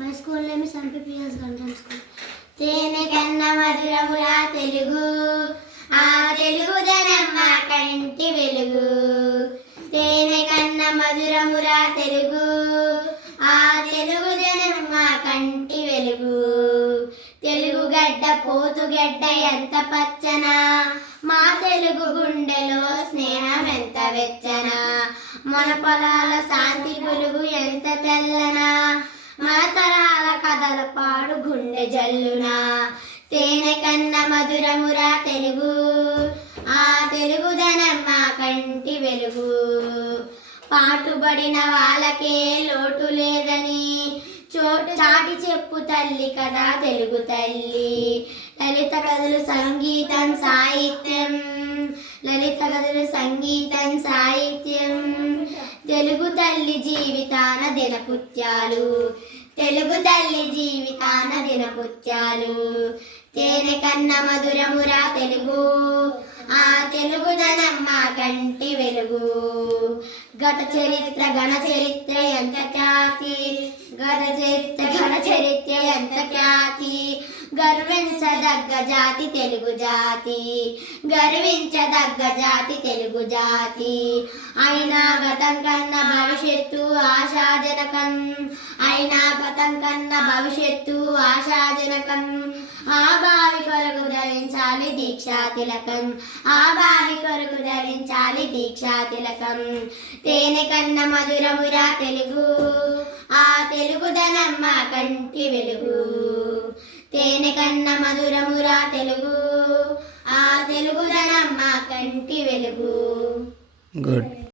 My school name is MPPS Gandhan School. తేనె కన్న మధురమురా తెలుగు, ఆ తెలుగుదనమ్మ కంటి వెలుగు. తేనె కన్న మధురమురా తెలుగు, ఆ తెలుగుదనమ్మ కంటి వెలుగు. తెలుగు గడ్డ పోతుగడ్డ ఎంత పచ్చన, మా తెలుగు గుండెలో స్నేహం ఎంత వెచ్చన. మన పొలాల శాంతి పులుగు ఎంత తెల్లనా, మన తరాల కథల పాడు గుండె జల్లునా. తేనె కన్న మధురమురా తెలుగు, ఆ తెలుగుదనమ్మ కంటి వెలుగు. పాటుబడిన వాళ్ళకే లోటు లేదని చోటు చాటి చెప్పు తల్లి కదా తెలుగు తల్లి. లలిత కథలు సంగీతం సాహిత్యం, లలిత కథలు సంగీతం సాహిత్యం. తెలుగు తల్లి జీవితాన దినపుత్యాలు, తెలుగు తల్లి జీవితాన దినపుత్యాలు. తేనె కన్న మధురమురా తెలుగు, ఆ తెలుగుదనమ్మ కంటి వెలుగు. గత చరిత్ర ఘన చరిత్ర ఎంత ఖ్యాతి, గత చరిత్ర ఘన చరిత్ర ఎంత ఖ్యాతి. గర్వించదగ్గ జాతి తెలుగు జాతి, గర్వించదగ్గ జాతి తెలుగు జాతి. అయినా గతం కన్నా భవిష్యత్తు ఆశాజనకం, అయినా గతం కన్నా భవిష్యత్తు ఆశాజనకం. ఆ భావి కొరకు ధరించాలి దీక్షా తిలకం, ఆ భావి కొరకు ధరించాలి దీక్షా తిలకం. తేనె కన్న మధురమురా తెలుగు, ఆ తెలుగుదనమ్మ కంటి వెలుగు. తేనె కన్న మధురమురా తెలుగు, ఆ తెలుగుదనమ్మ కంటి వెలుగు. గుడ్.